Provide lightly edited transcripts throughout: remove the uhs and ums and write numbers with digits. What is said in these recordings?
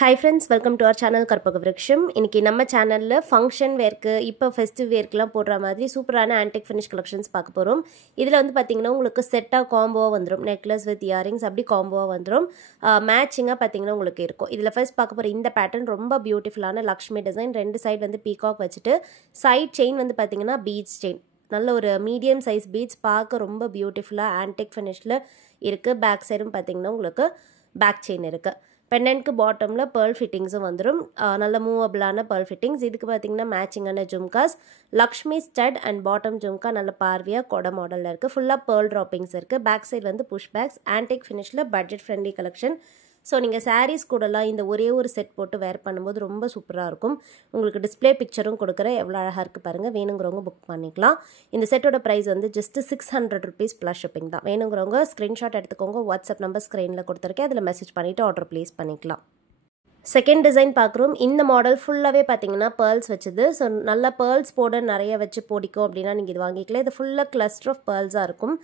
Hi friends, welcome to our channel Karpaga Vriksham. இன்னைக்கு நம்ம சேனல்ல ஃபங்க்ஷன் வேர்க்கு இப்போ ஃபெஸ்டிவ் வேர்க்குலாம் போடுற மாதிரி சூப்பரான ஆன்டிக் ஃபினிஷ் கலெக்ஷன்ஸ் பார்க்க போறோம். இதுல வந்து பாத்தீங்கன்னா உங்களுக்கு செட்டா காம்போவா வந்துரும். நெக்லஸ் வித் இயரிங்ஸ் அப்படி காம்போவா வந்துரும். மேட்சிங்கா பாத்தீங்கன்னா உங்களுக்கு இருக்கும். இதுல ஃபர்ஸ்ட் பார்க்க போற இந்த பேட்டர்ன் ரொம்ப பியூட்டிஃபுல்லான லக்ஷ்மி டிசைன். ரெண்டு சைடு வந்து பீகாக் வச்சிட்டு சைடு செயின் வந்து பாத்தீங்கன்னா பீட்ஸ் செயின். நல்ல ஒரு மீடியம் சைஸ் பீட்ஸ் பார்க்க ரொம்ப பியூட்டிஃபுல்லா ஆன்டிக் ஃபினிஷ்ல இருக்கு. பேக் சைடும் பாத்தீங்கன்னா உங்களுக்கு பேக் செயின் இருக்கு. பெண்டன்ட்க்கு பாட்டம்ல pearl ஃபிட்டிங்ஸும் வந்துடும். நல்ல மூவபிளான pearl ஃபிட்டிங்ஸ். இதுக்கு பார்த்தீங்கன்னா மேட்சிங்கான jhumkas, Lakshmi stud and bottom jhumka நல்ல பார்வையாக கொடை மாடலில் இருக்குது. ஃபுல்லாக pearl ட்ராப்பிங்ஸ் இருக்குது. பேக் சைடு வந்து புஷ் பேக்ஸ், ஆன்டிக் ஃபினிஷில் பட்ஜெட் ஃப்ரெண்ட்லி கலெக்ஷன். ஸோ நீங்கள் சாரீஸ் கூடலாம் இந்த ஒரே ஒரு செட் போட்டு வேர் பண்ணும்போது ரொம்ப சூப்பராக இருக்கும். உங்களுக்கு டிஸ்பிளே பிக்சரும் கொடுக்குற எவ்வளோ அழகாக இருக்குது பாருங்கள். வேணுங்கிறவங்க புக் பண்ணிக்கலாம். இந்த செட்டோட ப்ரைஸ் வந்து ஜஸ்ட் 600 rupees ப்ளஸ் ஷிப்பிங் தான். வேணுங்கிறவங்க ஸ்க்ரீன்ஷாட் எடுத்துக்கோங்க. வாட்ஸ்அப் நம்பர் ஸ்க்ரீனில் கொடுத்துருக்கேன். அதில் மெசேஜ் பண்ணிவிட்டு ஆர்டர் ப்ளேஸ் பண்ணிக்கலாம். செகண்ட் டிசைன் பார்க்குறோம். இந்த மாடல் ஃபுல்லாகவே பார்த்தீங்கன்னா பேர்ல்ஸ் வச்சுது. ஸோ நல்லா பேர்ல்ஸ் போட நிறைய வச்சு போடிக்கும் அப்படின்னா நீங்கள் இது வாங்கிக்கலாம். இது ஃபுல்லாக கிளஸ்டர் ஆஃப் பேர்ல்ஸாக இருக்கும்.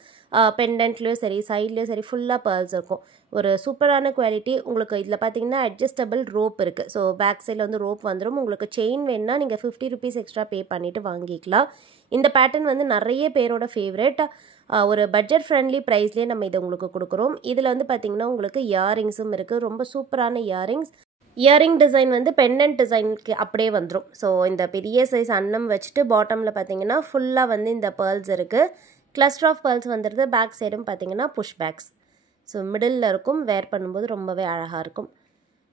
பெண்டன்ட்லேயும் சரி சைட்லேயும் சரி ஃபுல்லாக பேர்ல்ஸ் இருக்கும். ஒரு சூப்பரான குவாலிட்டி. உங்களுக்கு இதில் பார்த்தீங்கன்னா அட்ஜஸ்டபிள் ரோப் இருக்குது. ஸோ பேக் சைடில் வந்து ரோப் வந்துடும். உங்களுக்கு செயின் வேணுன்னா நீங்கள் 50 rupees எக்ஸ்ட்ரா பே பண்ணிவிட்டு வாங்கிக்கலாம். இந்த பேட்டர்ன் வந்து நிறைய பேரோட ஃபேவரட். ஒரு பட்ஜெட் ஃப்ரெண்ட்லி ப்ரைஸ்லேயே நம்ம இதை உங்களுக்கு கொடுக்குறோம். இதில் வந்து பார்த்தீங்கன்னா உங்களுக்கு இயரிங்ஸும் இருக்குது. ரொம்ப சூப்பரான இயரிங்ஸ். இயரிங் டிசைன் வந்து பெண்டன்ட் டிசைனுக்கு அப்படியே வந்துடும். ஸோ இந்த பெரிய சைஸ் அன்னம் வச்சுட்டு பாட்டமில் பார்த்தீங்கன்னா ஃபுல்லாக வந்து இந்த பேர்ல்ஸ் இருக்குது. கிளஸ்டர் ஆஃப் பேர்ல்ஸ் வந்துடுது. பேக் சைடும் பார்த்தீங்கன்னா புஷ் பேக்ஸ். ஸோ மிடில் இருக்கும். வேர் பண்ணும்போது ரொம்பவே அழகாக இருக்கும்.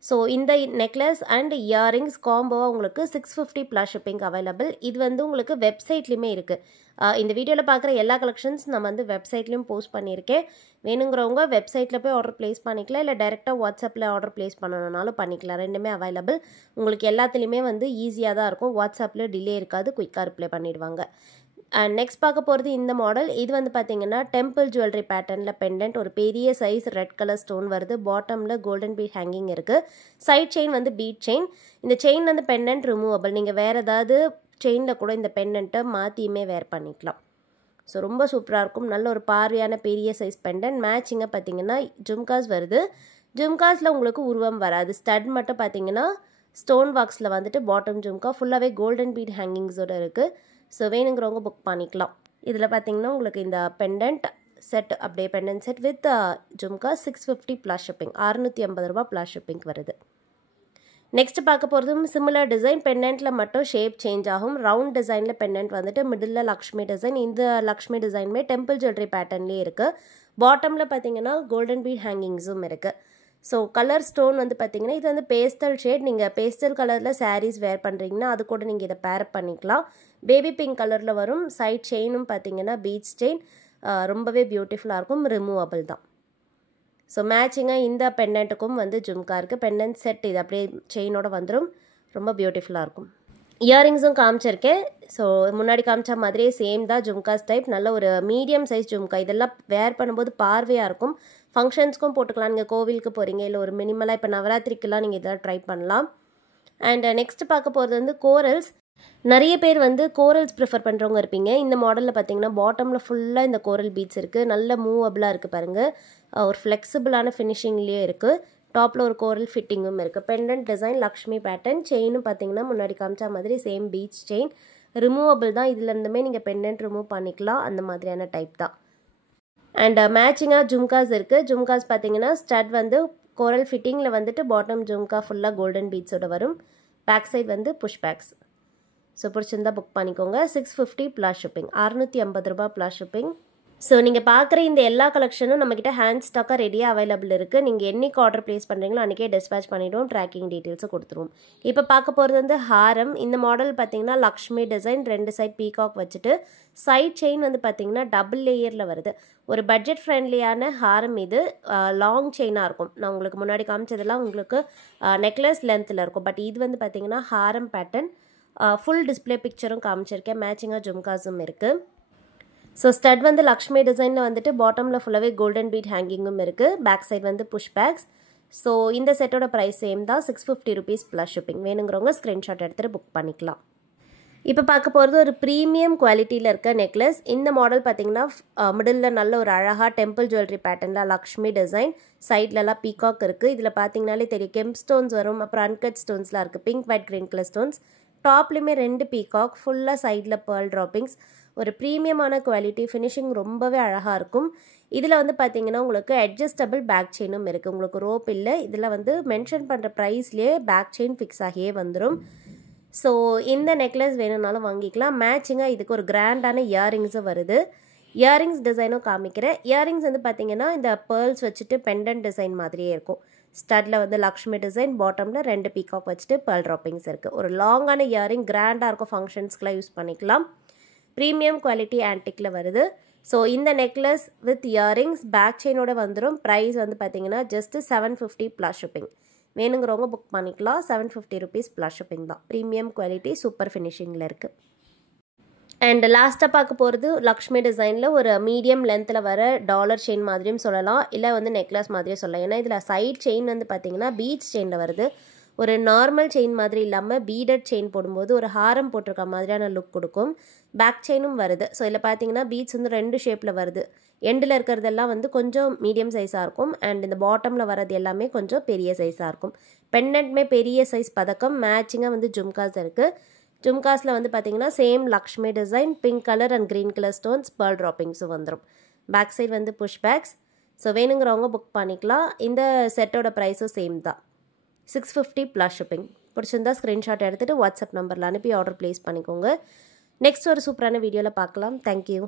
ஸோ இந்த நெக்லஸ் அண்ட் இயரிங்ஸ் காம்போவாக உங்களுக்கு 650 ப்ளஸ் ஷிப்பிங் அவைலபிள். இது வந்து உங்களுக்கு வெப்சைட்லேயுமே இருக்குது. இந்த வீடியோவில் பார்க்குற எல்லா கலெக்ஷன்ஸ் நம்ம வந்து வெப்சைட்லேயும் போஸ்ட் பண்ணியிருக்கேன். வேணுங்கிறவங்க வெப்சைட்டில் போய் ஆர்டர் ப்ளேஸ் பண்ணிக்கலாம். இல்லை டேரெக்டாக வாட்ஸ்அப்பில் ஆர்டர் ப்ளேஸ் பண்ணணுன்னாலும் பண்ணிக்கலாம். ரெண்டுமே அவைலபிள். உங்களுக்கு எல்லாத்துலேயுமே வந்து ஈஸியாக தான் இருக்கும். வாட்ஸ்அப்பில் டிலே இருக்காது. குயிக்காக ரிப்ளை பண்ணிடுவாங்க. அண்ட் நெக்ஸ்ட் பார்க்க போகிறது இந்த மாடல். இது வந்து பார்த்தீங்கன்னா டெம்பிள் ஜுவல்லரி பேட்டர்னில் பெண்டன்ட். ஒரு பெரிய சைஸ் ரெட் கலர் ஸ்டோன் வருது. பாட்டமில் கோல்டன் பீட் ஹேங்கிங் இருக்குது. சைட் செயின் வந்து பீட் செயின். இந்த செயின் வந்து பெண்டன்ட் ரிமூவபிள். நீங்கள் வேறு ஏதாவது செயினில் கூட இந்த பெண்டன்ட்டை மாற்றியுமே வேர் பண்ணிக்கலாம். ஸோ ரொம்ப சூப்பராக இருக்கும். நல்ல ஒரு பார்வையான பெரிய சைஸ் பெண்டன்ட். மேட்சிங்காக பார்த்தீங்கன்னா ஜும்காஸ் வருது. ஜும்காஸில் உங்களுக்கு உருவம் வராது. ஸ்டட் மட்டும் பார்த்தீங்கன்னா ஸ்டோன் வாக்ஸில் வந்துட்டு பாட்டம் ஜும்கா ஃபுல்லாகவே கோல்டன் பீட் ஹேங்கிங்ஸோடு இருக்குது. ஸோ வேணுங்கிறவங்க புக் பண்ணிக்கலாம். இதில் பார்த்தீங்கன்னா உங்களுக்கு இந்த பெண்டன்ட் செட் அப்படியே pendant set with jhumka 650 plus shipping. 650 ரூபா ப்ளஸ் ஷிப்பிங் வருது. நெக்ஸ்ட் பார்க்க போகிறதும் சிமிலர் டிசைன். பெண்டன்ட்டில் மட்டும் ஷேப் சேஞ்ச் ஆகும். ரவுண்ட் டிசைனில் பெண்டன்ட் வந்துட்டு மிடில் லக்ஷ்மி டிசைன். இந்த லக்ஷ்மி டிசைனுமே டெம்பிள் ஜுவல்லரி பேட்டர்ன்லேயே இருக்குது. பாட்டமில் பார்த்தீங்கன்னா கோல்டன் பீட் ஹேங்கிங்ஸும் இருக்குது. ஸோ கலர் ஸ்டோன் வந்து பார்த்தீங்கன்னா இது வந்து பேஸ்டல் ஷேட். நீங்கள் பேஸ்டல் கலரில் சாரீஸ் வேர் பண்ணுறீங்கன்னா அது கூட நீங்கள் இதை பேரப் பண்ணிக்கலாம். பேபி பிங்க் கலரில் வரும். சைட் செயினும் பார்த்தீங்கன்னா பீட்ஸ் செயின். ரொம்பவே பியூட்டிஃபுல்லாக இருக்கும். ரிமூவபிள் தான். ஸோ மேட்சிங்காக இந்த பெண்டன்ட்டுக்கும் வந்து ஜும்கா இருக்குது. பெண்டன்ட் செட் இது அப்படியே செயினோட வந்துடும். ரொம்ப பியூட்டிஃபுல்லாக இருக்கும். இயரிங்ஸும் காமிச்சிருக்கேன். ஸோ முன்னாடி காமிச்ச மாதிரியே சேம் தான் ஜும்காஸ் டைப். நல்ல ஒரு மீடியம் சைஸ் ஜும்கா. இதெல்லாம் வேர் பண்ணும்போது பார்வையாக இருக்கும். ஃபங்க்ஷன்ஸ்க்கும் போட்டுக்கலாம். நீங்கள் கோவிலுக்கு போகிறீங்க இல்லை ஒரு மினிமலாக இப்போ நவராத்திரிக்கெல்லாம் நீங்கள் இதெல்லாம் ட்ரை பண்ணலாம். அண்ட் நெக்ஸ்ட் பார்க்க போகிறது வந்து கோரல்ஸ். நிறைய பேர் வந்து கோரல்ஸ் ப்ரிஃபர் பண்ணுறவங்க இருப்பீங்க. இந்த மாடலில் பார்த்தீங்கன்னா பாட்டமில் ஃபுல்லாக இந்த கோரல் பீட்ஸ் இருக்குது. நல்ல மூவபிளாக இருக்குது பாருங்கள். ஒரு ஃப்ளெக்சிபிளான ஃபினிஷிங்லேயே இருக்குது. டாப்பில் ஒரு கோரல் ஃபிட்டிங்கும் இருக்குது. Pendant design Lakshmi pattern. செயினும் பார்த்தீங்கன்னா முன்னாடி காமிச்ச மாதிரி சேம் பீட்ஸ் செயின். ரிமூவபிள் தான். இதுலேருந்துமே நீங்கள் பெண்டன்ட் ரிமூவ் பண்ணிக்கலாம். அந்த மாதிரியான டைப் தான். அண்ட் மேட்சிங்காக ஜும்காஸ் இருக்குது. ஜும்காஸ் பார்த்தீங்கன்னா ஸ்டட் வந்து கோரல் ஃபிட்டிங்கில் வந்துட்டு பாட்டம் ஜும்கா ஃபுல்லாக கோல்டன் பீட்ஸோட வரும். பேக் சைட் வந்து புஷ் பேக்ஸ். ஸோ பிடிச்சிருந்தா புக் பண்ணிக்கோங்க. 650 ப்ளஸ் ஷிப்பிங். 650 ரூபா ப்ளஸ் ஷிப்பிங். ஸோ நீங்கள் பார்க்குற இந்த எல்லா கலெக்ஷனும் நம்மக்கிட்ட ஹேண்ட் ஸ்டாக்காக ரெடியாக அவைலபிள் இருக்குது. நீங்கள் என்னைக்கு ஆர்டர் ப்ளேஸ் பண்ணுறீங்களோ அன்றைக்கே டிஸ்பேச் பண்ணிவிடுவோம். ட்ராக்கிங் டீட்டெயில்ஸை கொடுத்துருவோம். இப்போ பார்க்க போகிறது வந்து ஹாரம். இந்த மாடல் பார்த்தீங்கன்னா லக்ஷ்மி டிசைன். ரெண்டு சைட் பீகாக் வச்சுட்டு சைட் செயின் வந்து பார்த்தீங்கன்னா டபுள் லேயரில் வருது. ஒரு பட்ஜெட் ஃப்ரெண்ட்லியான ஹாரம் இது. லாங் செயினாக இருக்கும். நான் உங்களுக்கு முன்னாடி காமிச்சதெல்லாம் உங்களுக்கு நெக்லஸ் லென்த்தில் இருக்கும். பட் இது வந்து பார்த்தீங்கன்னா ஹாரம் பேட்டர்ன். ஃபுல் டிஸ்பிளே பிக்சரும் காமிச்சிருக்கேன். மேட்சிங்காக ஜும்காஸும் இருக்குது. ஸோ ஸ்டட் வந்து லக்ஷ்மி டிசைனில் வந்துட்டு பாட்டமில் ஃபுல்லாகவே கோல்டன் பீட் ஹேங்கிங்கும் இருக்குது. பேக் சைட் வந்து புஷ் பேக்ஸ். ஸோ இந்த செட்டோட ப்ரைஸ் சேம் தான். 650 rupees ப்ளஸ் ஷிப்பிங். வேணுங்கிறவங்க ஸ்க்ரீன்ஷாட் எடுத்துகிட்டு புக் பண்ணிக்கலாம். இப்போ பார்க்க போகிறது ஒரு ப்ரீமியம் குவாலிட்டியில் இருக்க நெக்லஸ். இந்த மாடல் பார்த்தீங்கன்னா மிடில் நல்ல ஒரு அழகாக டெம்பிள் ஜுவல்லரி பேட்டர்னில் லக்ஷ்மி டிசைன், சைட்லலாம் பீகாக் இருக்குது. இதில் பார்த்தீங்கனாலே தெரியும் கெம் ஸ்டோன்ஸ் வரும், அப்புறம் அன்கட் ஸ்டோன்ஸ்லாம் இருக்குது, pink white green colour stones. டாப்லேயுமே 2 பீகாக், ஃபுல்லாக சைடில் பேர்ல் ட்ராப்பிங்ஸ். ஒரு ப்ரீமியமான குவாலிட்டி, ஃபினிஷிங் ரொம்பவே அழகாக இருக்கும். இதில் வந்து பார்த்தீங்கன்னா உங்களுக்கு அட்ஜஸ்டபிள் பேக் செயினும் இருக்குது. உங்களுக்கு ரோப் இல்லை. இதில் வந்து மென்ஷன் பண்ணுற ப்ரைஸ்லேயே பேக் செயின் ஃபிக்ஸ் ஆகியே வந்துடும். ஸோ இந்த நெக்லஸ் வேணும்னாலும் வாங்கிக்கலாம். மேட்சிங்காக இதுக்கு ஒரு கிராண்டான இயரிங்ஸும் வருது. இயரிங்ஸ் டிசைனும் காமிக்கிறேன். இயரிங்ஸ் வந்து பார்த்தீங்கன்னா இந்த பேர்ல்ஸ் வச்சுட்டு பெண்டன்ட் டிசைன் மாதிரியே இருக்கும். ஸ்டட்டில் வந்து லக்ஷ்மி டிசைன், பாட்டமில் 2 பீகாக் வச்சுட்டு பேர்ல் ட்ராப்பிங்ஸ் இருக்குது. ஒரு லாங்கான இயரிங், கிராண்டாக இருக்கும், ஃபங்க்ஷன்ஸ்க்குலாம் யூஸ் பண்ணிக்கலாம். ப்ரீமியம் குவாலிட்டி ஆன்டிக்கில் வருது. ஸோ இந்த நெக்லஸ் வித் இயரிங்ஸ் பேக் செயினோட வந்துடும். ப்ரைஸ் வந்து பார்த்தீங்கன்னா ஜஸ்ட்டு 750 ப்ளஸ் ஷிப்பிங். வேணுங்கிறவங்க புக் பண்ணிக்கலாம். 750 ருபீஸ் ப்ளஸ் ஷிப்பிங் தான். ப்ரீமியம் குவாலிட்டி, சூப்பர் ஃபினிஷிங்கில் இருக்குது. அண்ட் லாஸ்ட்டாக பார்க்க போகிறது லக்ஷ்மி டிசைனில் ஒரு மீடியம் லென்த்தில் வர டாலர் செயின் மாதிரியும் சொல்லலாம், இல்லை வந்து நெக்லஸ் மாதிரியும் சொல்லலாம். ஏன்னா இதில் சைட் செயின் வந்து பார்த்தீங்கன்னா பீட்ஸ் செயினில் வருது. ஒரு நார்மல் செயின் மாதிரி இல்லாமல் பீடட் செயின் போடும்போது ஒரு ஹாரம் போட்டிருக்க மாதிரியான லுக் கொடுக்கும். பேக் செயினும் வருது. ஸோ இதில் பார்த்தீங்கன்னா பீட்ஸ் வந்து 2 ஷேப்பில் வருது. எண்டில் இருக்கிறதெல்லாம் வந்து கொஞ்சம் மீடியம் சைஸாக இருக்கும். அண்ட் இந்த பாட்டமில் வரது எல்லாமே கொஞ்சம் பெரிய சைஸாக இருக்கும். பெண்டன்ட்மே பெரிய சைஸ் பதக்கம், மேட்சிங்காக வந்து ஜும்காஸ் இருக்குது. ஜும்காஸில் வந்து பார்த்தீங்கன்னா same Lakshmi design, pink colour and green colour stones, pearl ட்ராப்பிங்ஸும் வந்துடும். பேக் சைட் வந்து புஷ் பேக்ஸ். ஸோ வேணுங்கிறவங்க புக் பண்ணிக்கலாம். இந்த செட்டோட ப்ரைஸும் சேம் தான், 650 ப்ளஸ் ஷிப்பிங். பிடிச்சிருந்தா ஸ்க்ரீன்ஷாட் எடுத்துகிட்டு வாட்ஸ்அப் நம்பரில் அனுப்பி ஆர்டர் ப்ளேஸ் பண்ணிக்கோங்க. நெக்ஸ்ட் ஒரு சூப்பரான வீடியோவில் பார்க்கலாம். தேங்க்யூ.